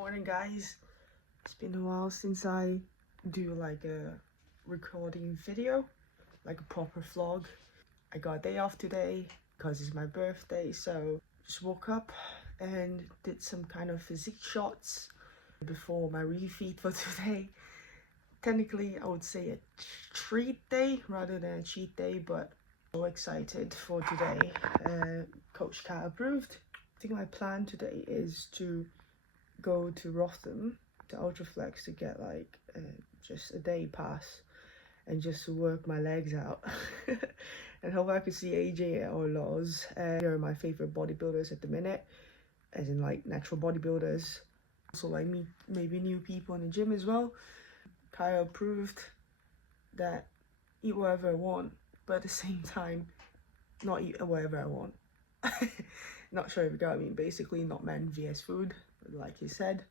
Morning guys, it's been a while since I do like a recording video, like a proper vlog. I got a day off today because it's my birthday, so just woke up and did some kind of physique shots before my refeed for today. Technically I would say a treat day rather than a cheat day, but so excited for today. Coach Kat approved. I think my plan today is to go to Rotham to Ultraflex to get like just a day pass and just to work my legs out and hope I could see AJ or Loz. They're my favorite bodybuilders at the minute, as in like natural bodybuilders. Also like meet maybe new people in the gym as well. Kyle proved that eat whatever I want, but at the same time not eat whatever I want. Not sure if you got me. Basically not men vs food, like he said.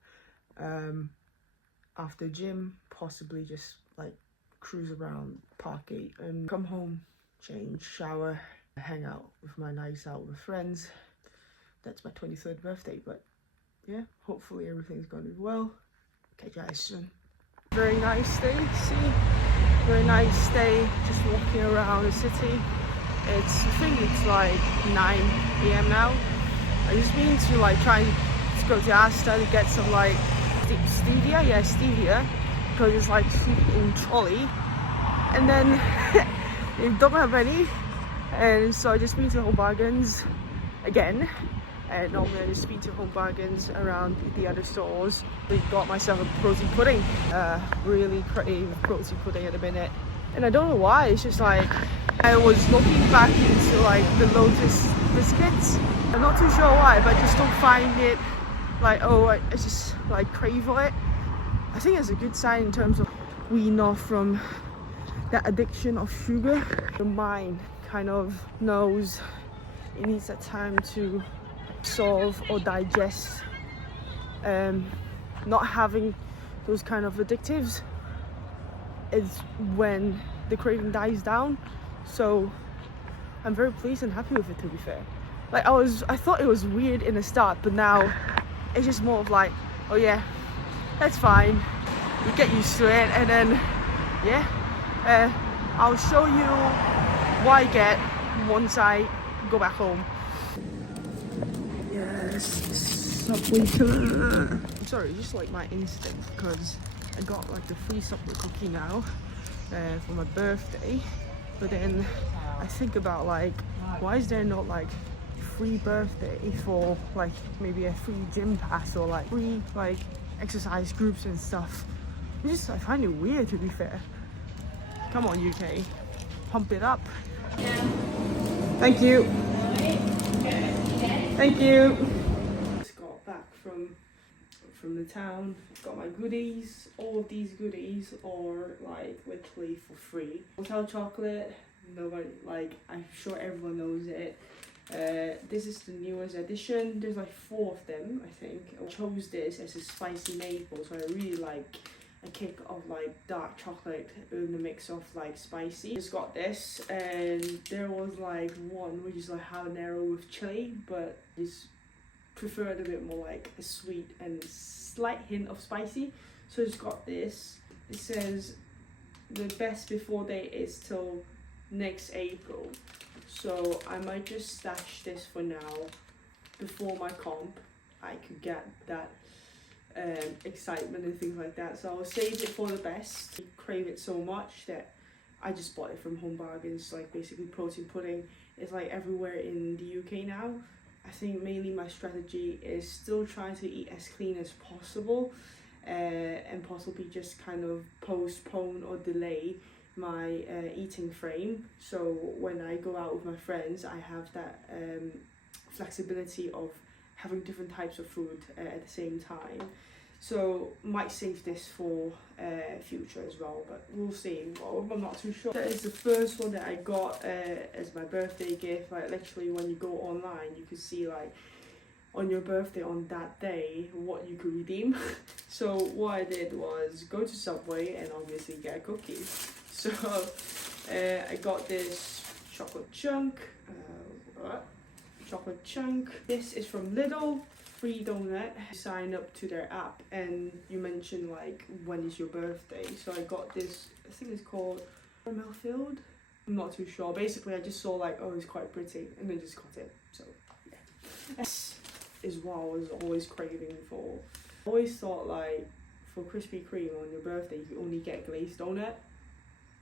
After gym, possibly just like cruise around Parkgate and come home, change, shower, hang out with my nights out with friends. That's my 23rd birthday, but yeah, hopefully everything's gonna be well. Catch you guys soon. Very nice day, see? Very nice day, just walking around the city. I think it's like 9 AM now. I just been to like try to go to Asta to get some like stevia, because it's like cheap in trolley, and then they don't have any, and so I just been to Home Bargains again, and normally I just been to Home Bargains around the other stores. I got myself a protein pudding. Really crave protein pudding at the minute, and I don't know why. It's just like I was looking back into like the Lotus biscuits. I'm not too sure why, but I just don't find it like, oh, I just like crave for it. I think it's a good sign in terms of wean off from that addiction of sugar. The mind kind of knows it needs that time to solve or digest. Not having those kind of addictives is when the craving dies down. So I'm very pleased and happy with it, to be fair. Like I thought it was weird in the start, but now it's just more of like, oh yeah, that's fine. You get used to it, and then yeah, I'll show you what I get once I go back home. Yes, Subway killer. I'm sorry, just like my instinct, because I got like the free Subway cookie now for my birthday, but then I think about like, why is there not like free birthday for like maybe a free gym pass or like free like exercise groups and stuff? I find it weird, to be fair. Come on UK, pump it up. Thank you. Thank you. Just got back from the town. Got my goodies. All of these goodies are like literally for free. Hotel chocolate, nobody, like, I'm sure everyone knows it. This is the newest edition. There's like 4 of them, I think. I chose this as a spicy maple, so I really like a kick of like dark chocolate in the mix of like spicy. Just got this, and there was like one which is like habanero with chili, but just preferred a bit more like a sweet and slight hint of spicy. So I just got this. It says the best before date is till next April. So I might just stash this for now. Before my comp, I could get that excitement and things like that. So I'll save it for the best. I crave it so much that I just bought it from Home Bargains. Like basically protein pudding is like everywhere in the UK now. I think mainly my strategy is still trying to eat as clean as possible, and possibly just kind of postpone or delay my eating frame, so when I go out with my friends I have that flexibility of having different types of food at the same time. So might save this for future as well, but we'll see. Well, I'm not too sure. That is the first one that I got as my birthday gift. Like literally when you go online you can see like on your birthday on that day what you could redeem. So what I did was go to Subway and obviously get a cookie. So I got this chocolate chunk. This is from Lidl. free donut. Sign up to their app, and you mentioned like when is your birthday. So I got this, I think it's called caramel filled. I'm not too sure. Basically, I just saw like, oh, it's quite pretty, and I just got it. So yeah, this is what I was always craving for. I always thought like for Krispy Kreme on your birthday, you only get glazed donut.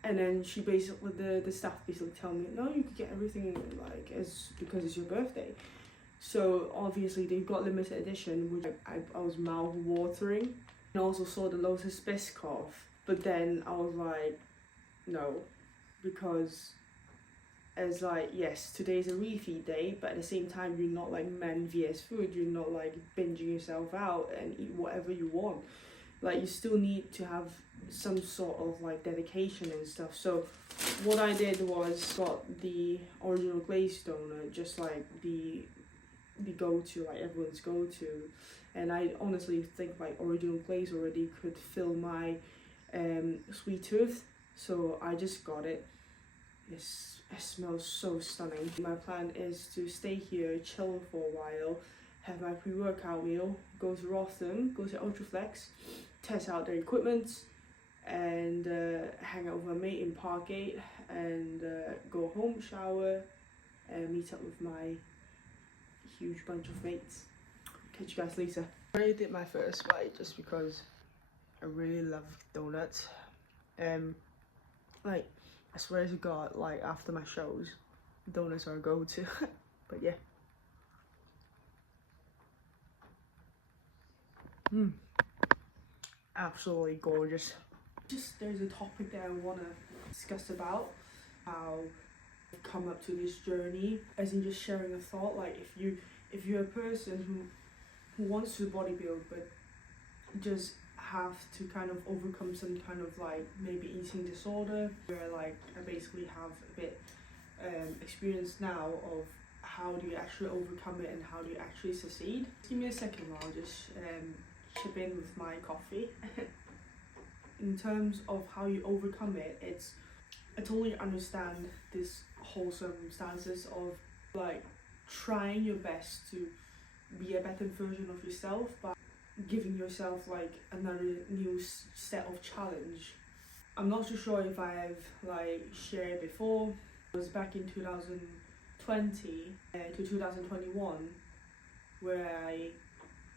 And then she basically, the staff basically tell me, no, you could get everything like as because it's your birthday. So obviously they've got limited edition, which I was mouth watering. And I also saw the Lotus Biscoff, but then I was like, no, because as like, yes, today's a refeed day, but at the same time you're not like men vs food, you're not like binging yourself out and eat whatever you want. Like you still need to have some sort of like dedication and stuff. So what I did was got the original glazed donut, just like the go-to, like everyone's go-to, and I honestly think like original glaze already could fill my sweet tooth, so I just got it. It smells so stunning. My plan is to stay here, chill for a while, have my pre-workout meal, go to Rotham, go to Ultraflex, test out their equipment, and hang out with my mate in Parkgate, and go home, shower, and meet up with my huge bunch of mates. Catch you guys later. I already did my first bite just because I really love donuts. Like I swear to God, like after my shows, donuts are a go-to. But yeah. Absolutely gorgeous. Just there's a topic that I want to discuss about how I've come up to this journey, as in just sharing a thought. Like if you're a person who wants to bodybuild but just have to kind of overcome some kind of like maybe eating disorder, where like I basically have a bit experience now of how do you actually overcome it and how do you actually succeed. Give me a second, I'll just chip in with my coffee. In terms of how you overcome it, I totally understand this whole circumstances of like trying your best to be a better version of yourself, but giving yourself like another new set of challenge. I'm not too sure if I've like shared before. It was back in 2020 to 2021 where I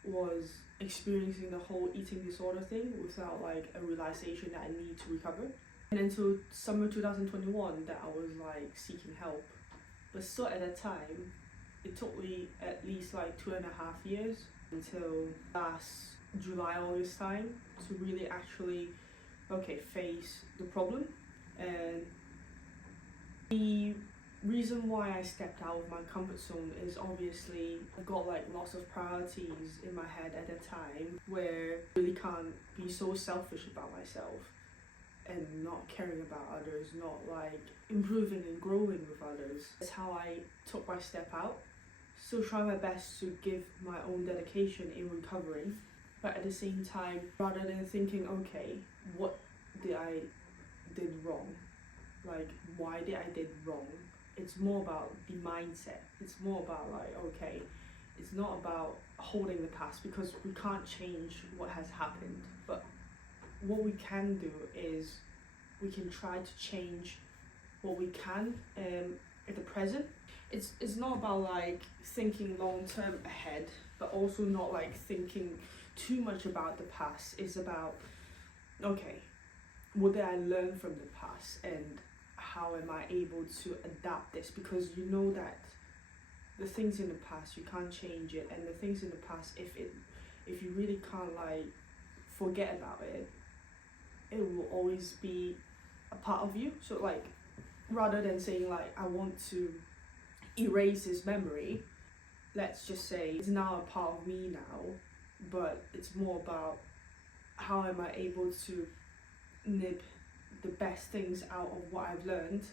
was experiencing the whole eating disorder thing without like a realization that I need to recover. And until summer 2021 that I was like seeking help. But still at that time, it took me at least like 2.5 years until last July, August time to really actually face the problem. And the reason why I stepped out of my comfort zone is obviously I've got like lots of priorities in my head at that time where I really can't be so selfish about myself and not caring about others, not like improving and growing with others. That's how I took my step out. Still try my best to give my own dedication in recovering, but at the same time, rather than thinking, okay, what did I did wrong? Like, why did I did wrong? It's more about the mindset. It's more about like, okay, it's not about holding the past because we can't change what has happened. But what we can do is we can try to change what we can at the present. It's not about like thinking long term ahead, but also not like thinking too much about the past. It's about, okay, what did I learn from the past and how am I able to adapt this? Because you know that the things in the past you can't change it, and the things in the past if you really can't like forget about it, it will always be a part of you. So like rather than saying like I want to erase this memory, let's just say it's now a part of me now, but it's more about how am I able to nip the best things out of what I've learned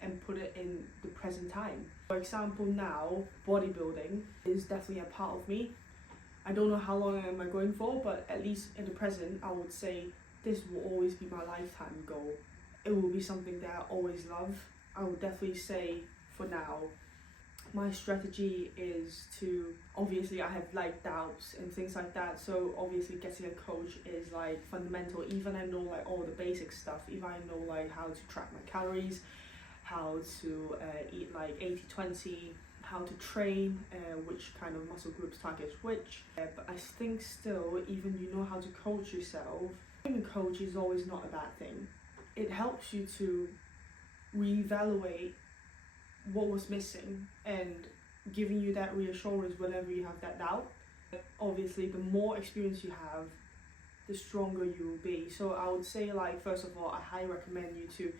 and put it in the present time. For example, now bodybuilding is definitely a part of me. I don't know how long am I going for, but at least in the present I would say this will always be my lifetime goal. It will be something that I always love. I would definitely say for now my strategy is to, obviously I have like doubts and things like that, so obviously getting a coach is like fundamental. Even I know like all the basic stuff, even I know like how to track my calories, how to eat like 80-20, how to train, which kind of muscle groups target which. But I think still, even you know how to coach yourself, having a coach is always not a bad thing. It helps you to reevaluate what was missing and giving you that reassurance whenever you have that doubt. Obviously, the more experience you have, the stronger you will be. So I would say, like, first of all, I highly recommend you to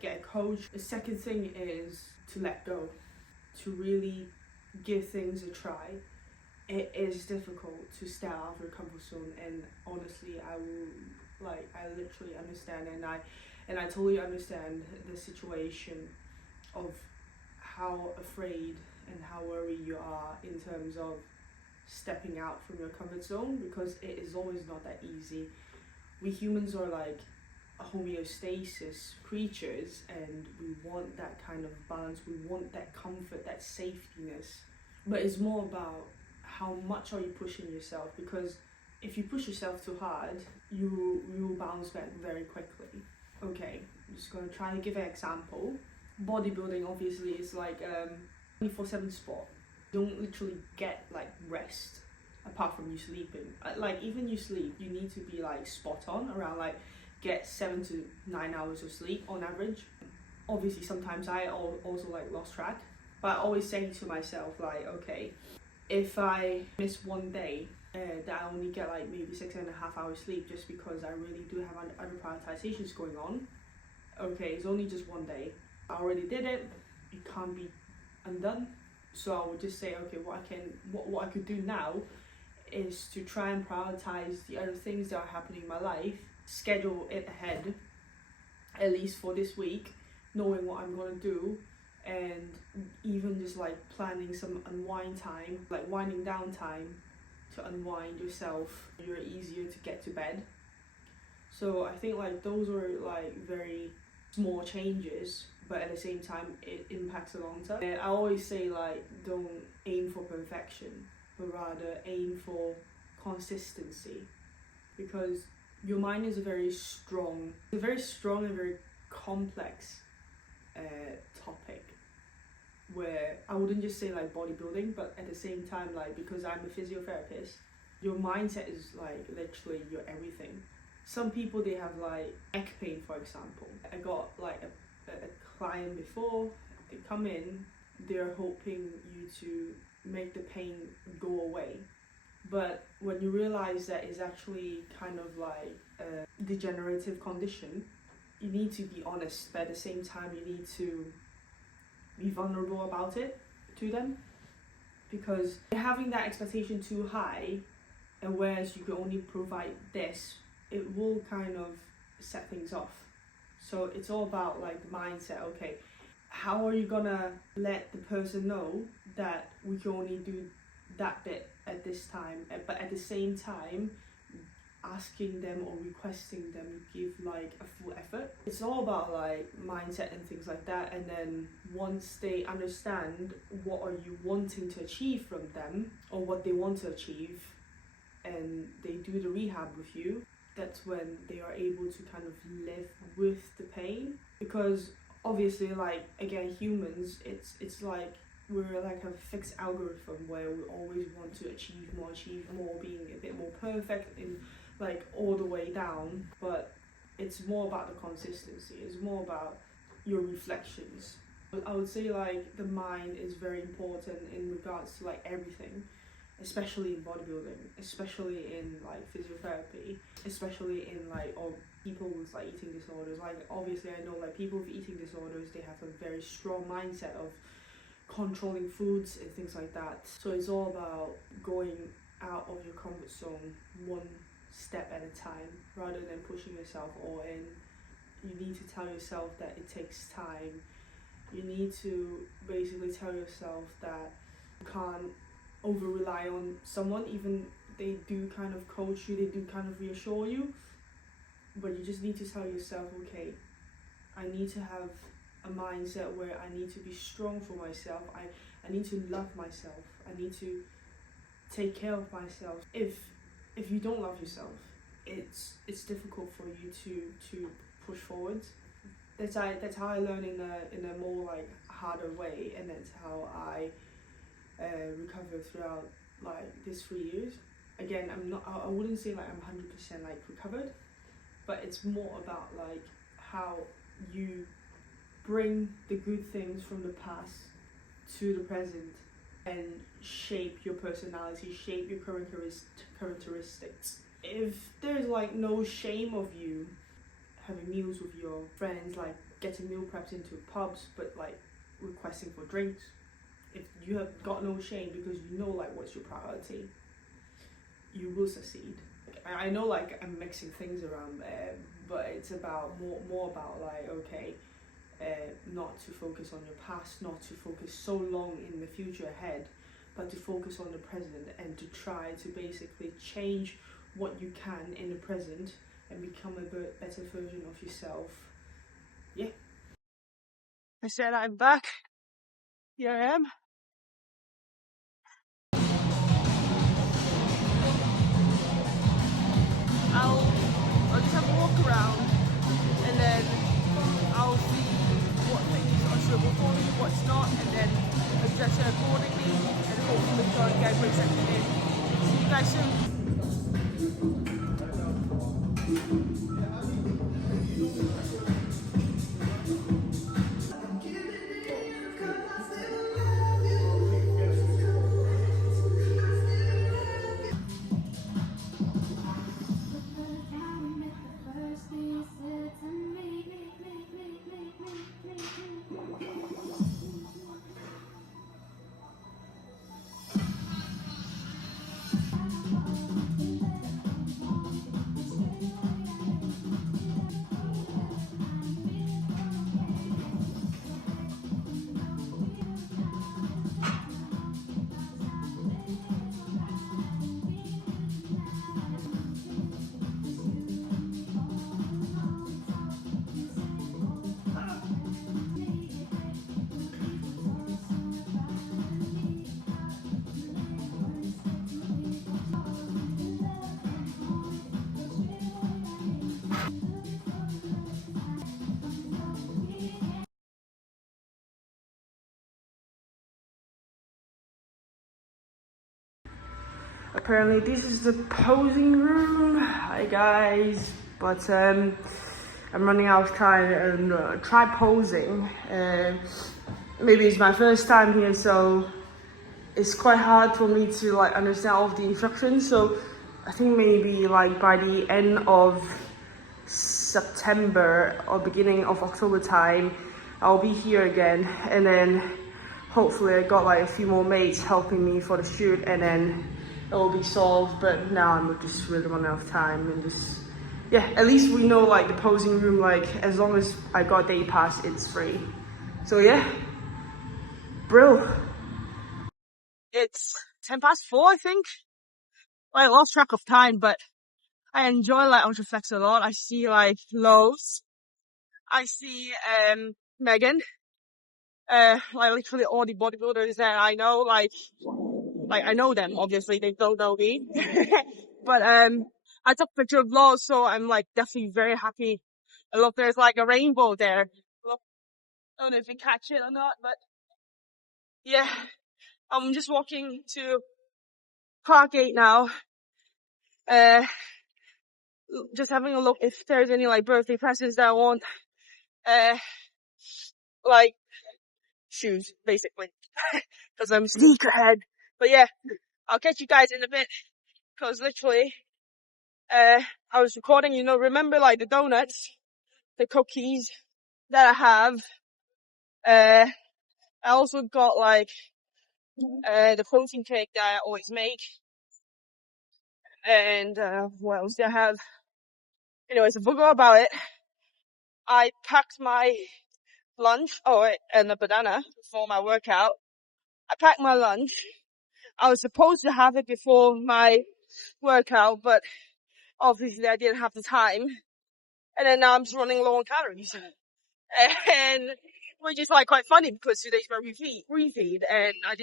get a coach. The second thing is to let go, to really give things a try. It is difficult to step out of your comfort zone, and honestly, I literally understand, and I totally understand the situation of how afraid and how worried you are in terms of stepping out from your comfort zone, because it is always not that easy. We humans are like homeostasis creatures, and we want that kind of balance, we want that comfort, that safetyness. But it's more about how much are you pushing yourself, because if you push yourself too hard, you will bounce back very quickly. Okay, I'm just going to try to give an example. Bodybuilding obviously is like 24/7 sport. You don't literally get like rest apart from you sleeping. Like even you sleep, you need to be like spot on around, like get 7 to 9 hours of sleep on average. Obviously sometimes I also like lost track, but I always say to myself like, okay, if I miss one day, that I only get like maybe 6.5 hours sleep just because I really do have other prioritizations going on. Okay, it's only just one day. I already did it. It can't be undone. So I would just say, okay, what I could do now is to try and prioritize the other things that are happening in my life, schedule it ahead, at least for this week, knowing what I'm gonna do, and even just like planning some unwind time, like winding down time to unwind yourself. You're easier to get to bed. So I think like those are like very small changes, but at the same time it impacts the long term. And I always say like, don't aim for perfection, but rather aim for consistency, because your mind is a very strong and very complex topic, where I wouldn't just say like bodybuilding, but at the same time, like, because I'm a physiotherapist, your mindset is like literally your everything. Some people, they have like neck pain, for example. I got like a client before, they come in, they're hoping you to make the pain go away. But when you realize that it's actually kind of like a degenerative condition, you need to be honest, but at the same time you need to be vulnerable about it to them, because having that expectation too high, and whereas you can only provide this, it will kind of set things off. So it's all about like the mindset. Okay, how are you gonna let the person know that we can only do that bit at this time, but at the same time asking them or requesting them to give like a full effort? It's all about like mindset and things like that. And then once they understand what are you wanting to achieve from them, or what they want to achieve, and they do the rehab with you, that's when they are able to kind of live with the pain. Because obviously, like, again, humans, it's like we're like a fixed algorithm where we always want to achieve more, being a bit more perfect in like all the way down. But it's more about the consistency, it's more about your reflections. I would say like the mind is very important in regards to like everything, especially in bodybuilding, especially in like physiotherapy, especially in like or people with like eating disorders. Like obviously I know like people with eating disorders, they have a very strong mindset of controlling foods and things like that. So it's all about going out of your comfort zone one step at a time, rather than pushing yourself all in. You need to tell yourself that it takes time. You need to basically tell yourself that you can't over rely on someone. Even they do kind of coach you, they do kind of reassure you, but you just need to tell yourself, okay, I need to have a mindset where I need to be strong for myself. I need to love myself. I need to take care of myself. If you don't love yourself, it's difficult for you to push forward. That's how I learn in a more like harder way, and that's how I recovered throughout like these 3 years. Again, I wouldn't say like I'm 100% like recovered, but it's more about like how you bring the good things from the past to the present and shape your personality, shape your current characteristics. If there's like no shame of you having meals with your friends, like getting meal preps into pubs, but like requesting for drinks, if you have got no shame because you know like what's your priority, you will succeed. I know like I'm mixing things around there, but it's about more about like, okay, not to focus on your past, not to focus so long in the future ahead, but to focus on the present and to try to basically change what you can in the present and become a better version of yourself. Yeah. I said I'm back. Here I am. I'll just have a walk around, and then I'll see what things are suitable for me, what's not, and then adjust it accordingly, and hopefully try and get a great session in. See you guys soon. Apparently this is the posing room. Hi guys, but I'm running out of time and try posing. Maybe it's my first time here, so it's quite hard for me to like understand all of the instructions. So I think maybe like by the end of September or beginning of October time, I'll be here again, and then hopefully I got like a few more mates helping me for the shoot, and then it will be solved. But now I'm just really running out of time, and just, yeah, at least we know like the posing room, like as long as I got day pass, it's free. So yeah, brill. It's 4:10, I think. I lost track of time, but I enjoy like Ultraflex a lot. I see like Lowe's, I see Megan, like literally all the bodybuilders that I know, like I know them, obviously they don't know me. But I took a picture of Lowe's, so I'm like definitely very happy. And look, there's like a rainbow there. Look, I don't know if you catch it or not, but yeah, I'm just walking to Parkgate now. Just having a look if there's any like birthday presents that I want. Like shoes, basically, because I'm sneakerhead. But yeah, I'll catch you guys in a bit, because literally, I was recording, you know, remember like the donuts, the cookies that I have. I also got like, the protein cake that I always make. And, what else do I have? Anyways, I forgot about it. I packed my lunch, and a banana before my workout. I packed my lunch. I was supposed to have it before my workout, but obviously I didn't have the time. And then now I'm just running low on calories. And which is like quite funny because today's my refeed, and I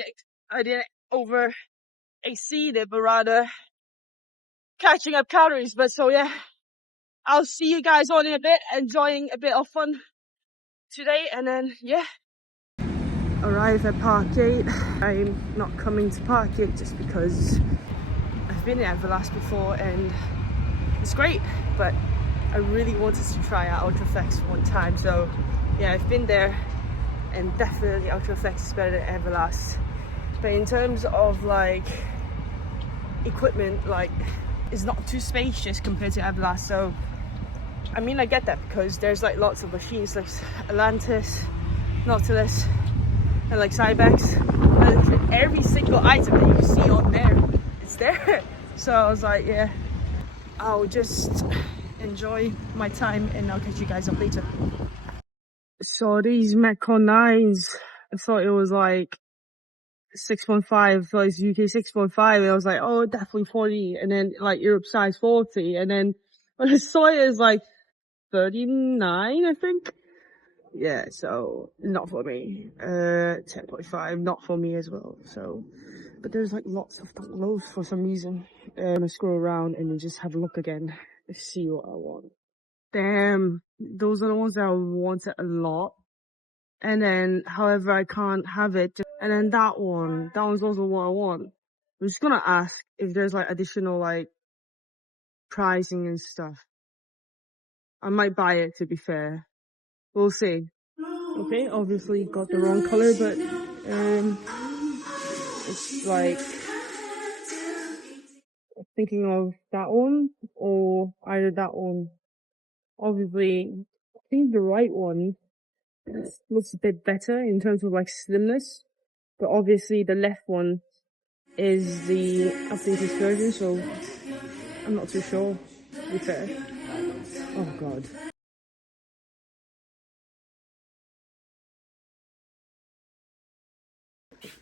didn't over exceed it, but rather catching up calories. But so yeah, I'll see you guys on in a bit, enjoying a bit of fun today, and then yeah. Arrive at Parkgate. I'm not coming to Parkgate just because I've been in Everlast before and it's great, but I really wanted to try out Ultraflex one time. So yeah, I've been there, and definitely Ultraflex is better than Everlast. But in terms of like equipment, like it's not too spacious compared to Everlast. So I mean, I get that because there's like lots of machines like Atlantis, Nautilus, and like Cybex, and every single item that you see on there, it's there. So I was like, yeah, I'll just enjoy my time and I'll catch you guys up later. So these Metcon 9s, I thought it was like 6.5, so it's UK 6.5, and I was like, oh, definitely 40, and then like Europe size 40, and then when I saw it, it's like 39, I think. Yeah, so not for me. 10.5, not for me as well. So, but there's like lots of those for some reason. I'm gonna scroll around and then just have a look again to see what I want. Damn, those are the ones that I wanted a lot. And then, however, I can't have it. And then that one's also what I want. I'm just gonna ask if there's like additional like pricing and stuff. I might buy it, to be fair. We'll see. Okay, obviously got the wrong color, but it's like thinking of that one or either that one. Obviously, I think the right one looks a bit better in terms of like slimness, but obviously the left one is the updated version, so I'm not too sure, to be fair. Oh god.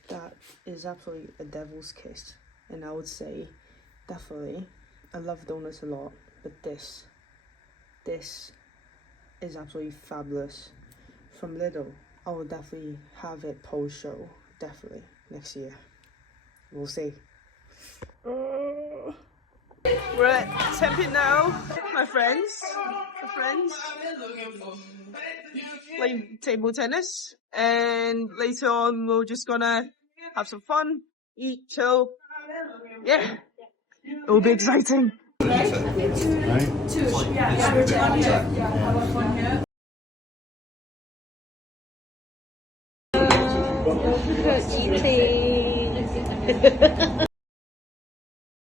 That is absolutely a devil's kiss, and I would say definitely I love donuts a lot, but this is absolutely fabulous from Lidl. I will definitely have it post show, definitely next year. We'll see. We're at Tempit now, my friends, playing table tennis, and later on we're just gonna have some fun, eat, chill. Yeah, it will be exciting. Eating.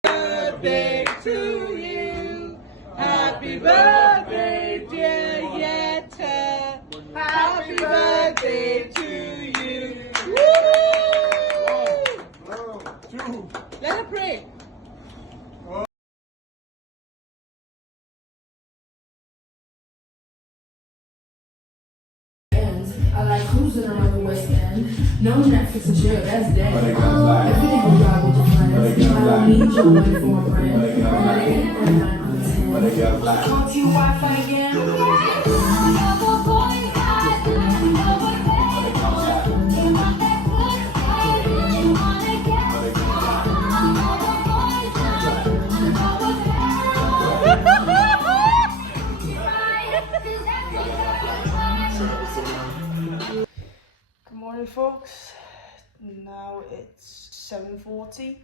Birthday to you. Happy birthday, dear Yetta. Happy birthday to you. Woo! Let her pray. I like cruising around the West End. No Netflix and chill, that's dead. Everything will drive with your friends. I don't need your money for a friend. Talk to your Wi-Fi again. Good morning, folks. Now it's 7:40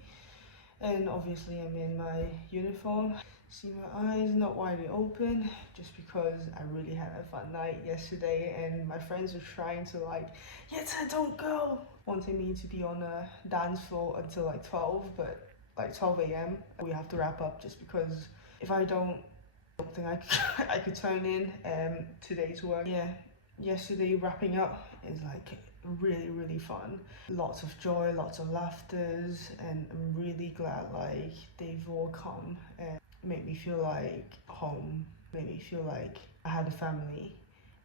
and obviously I'm in my uniform. See, my eyes not widely open just because I really had a fun night yesterday and my friends are trying to like, Yetta, don't go, wanting me to be on a dance floor until like 12, but like 12 a.m. we have to wrap up just because if I don't think I could turn in today's work. Yeah, yesterday wrapping up is like really fun, lots of joy, lots of laughters, and I'm really glad like they've all come and made me feel like home, made me feel like I had a family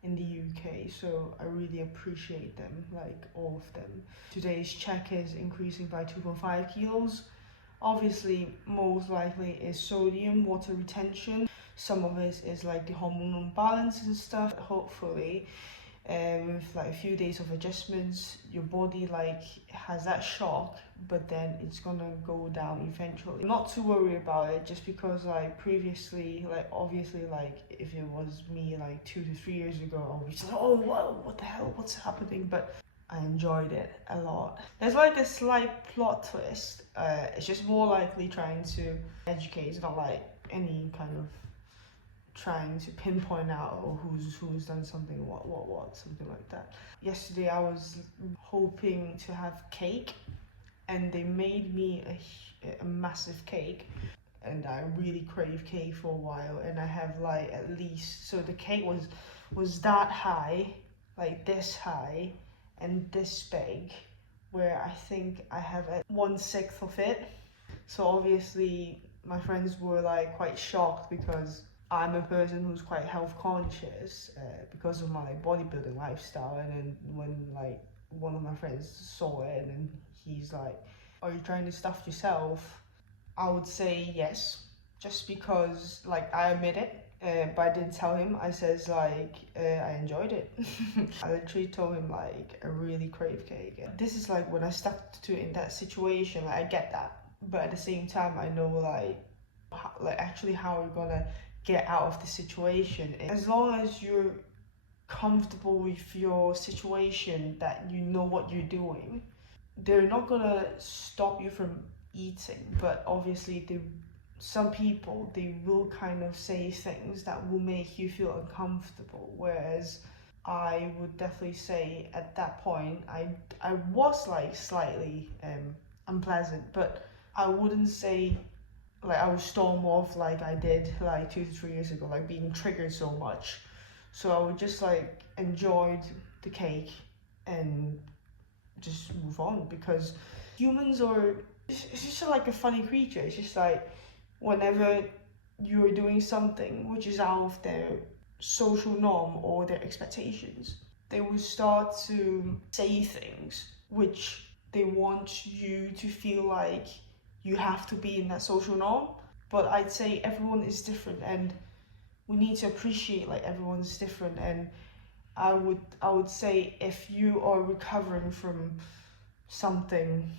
in the UK, so I really appreciate them, like all of them. Today's check is increasing by 2.5 kilos. Obviously, most likely is sodium, water retention. Some of it is like the hormonal imbalance and stuff. Hopefully, with like a few days of adjustments, your body like has that shock, but then it's gonna go down eventually. I'm not too worried about it, just because like previously, like obviously, like if it was me like 2 to 3 years ago, I'll be just like, oh wow, what the hell, what's happening? But I enjoyed it a lot. There's like a slight plot twist. It's just more likely trying to educate. It's not like any kind of trying to pinpoint out, or who's done something, what, something like that. Yesterday I was hoping to have cake, and they made me a massive cake, and I really crave cake for a while, and I have like at least, so the cake was that high, like this high and this big, where I think I have 1/6 of it. So obviously my friends were like quite shocked, because I'm a person who's quite health conscious because of my like bodybuilding lifestyle. And then when like one of my friends saw it, and then he's like, are you trying to stuff yourself? I would say yes, just because like I admit it, but I didn't tell him. I says like I enjoyed it. I literally told him like I really crave cake. This is like when I stuck to it in that situation, like I get that, but at the same time I know like actually how we're gonna get out of the situation. As long as you're comfortable with your situation, that you know what you're doing, they're not gonna stop you from eating. But obviously some people, they will kind of say things that will make you feel uncomfortable, whereas I would definitely say at that point I was like slightly unpleasant, but I wouldn't say like I would storm off like I did like 2 to 3 years ago, like being triggered so much. So I would just like enjoy the cake and just move on, because humans are, it's just like a funny creature. It's just like whenever you're doing something which is out of their social norm or their expectations, they will start to say things which they want you to feel like you have to be in that social norm. But I'd say everyone is different, and we need to appreciate like everyone's different. And I would say if you are recovering from something,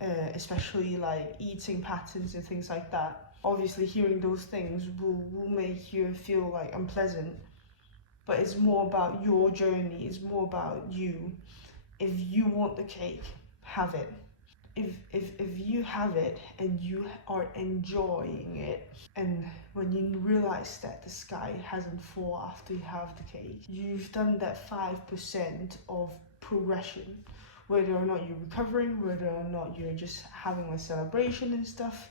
especially like eating patterns and things like that, obviously hearing those things will make you feel like unpleasant. But it's more about your journey, it's more about you. If you want the cake, have it. If you have it and you are enjoying it, and when you realize that the sky hasn't fallen after you have the cake, you've done that 5% of progression. Whether or not you're recovering, whether or not you're just having a celebration and stuff,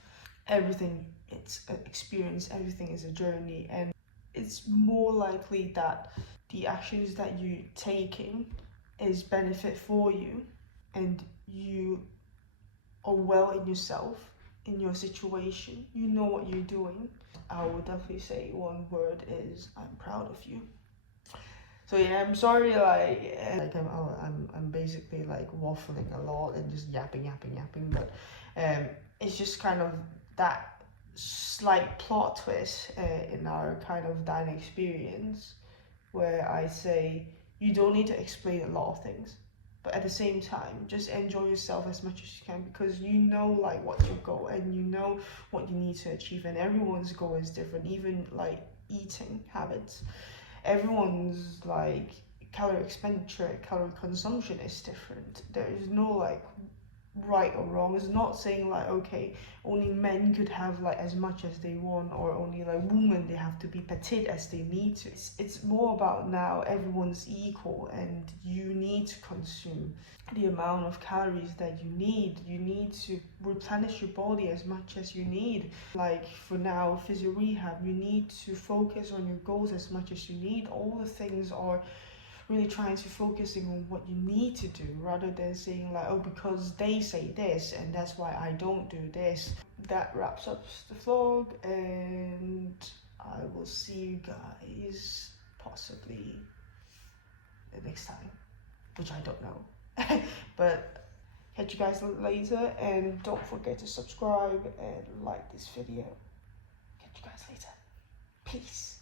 everything, it's an experience, everything is a journey. And it's more likely that the actions that you're taking is benefit for you, and you are well in yourself, in your situation, you know what you're doing. I would definitely say one word is I'm proud of you. So yeah, I'm sorry, like I'm basically like waffling a lot and just yapping, but it's just kind of that slight plot twist in our kind of dining experience, where I say you don't need to explain a lot of things, but at the same time just enjoy yourself as much as you can, because you know like what your goal, and you know what you need to achieve, and everyone's goal is different. Even like eating habits, everyone's like calorie expenditure, calorie consumption is different. There is no like right or wrong. It's not saying like, okay, only men could have like as much as they want, or only like women, they have to be petite as they need to. It's more about now everyone's equal, and you need to consume the amount of calories that you need. You need to replenish your body as much as you need. Like for now, physio rehab, you need to focus on your goals as much as you need. All the things are really trying to focusing on what you need to do, rather than saying like, oh, because they say this and that's why I don't do this. That wraps up the vlog, and I will see you guys possibly the next time, which I don't know. But catch you guys later, and don't forget to subscribe and like this video. Catch you guys later. Peace.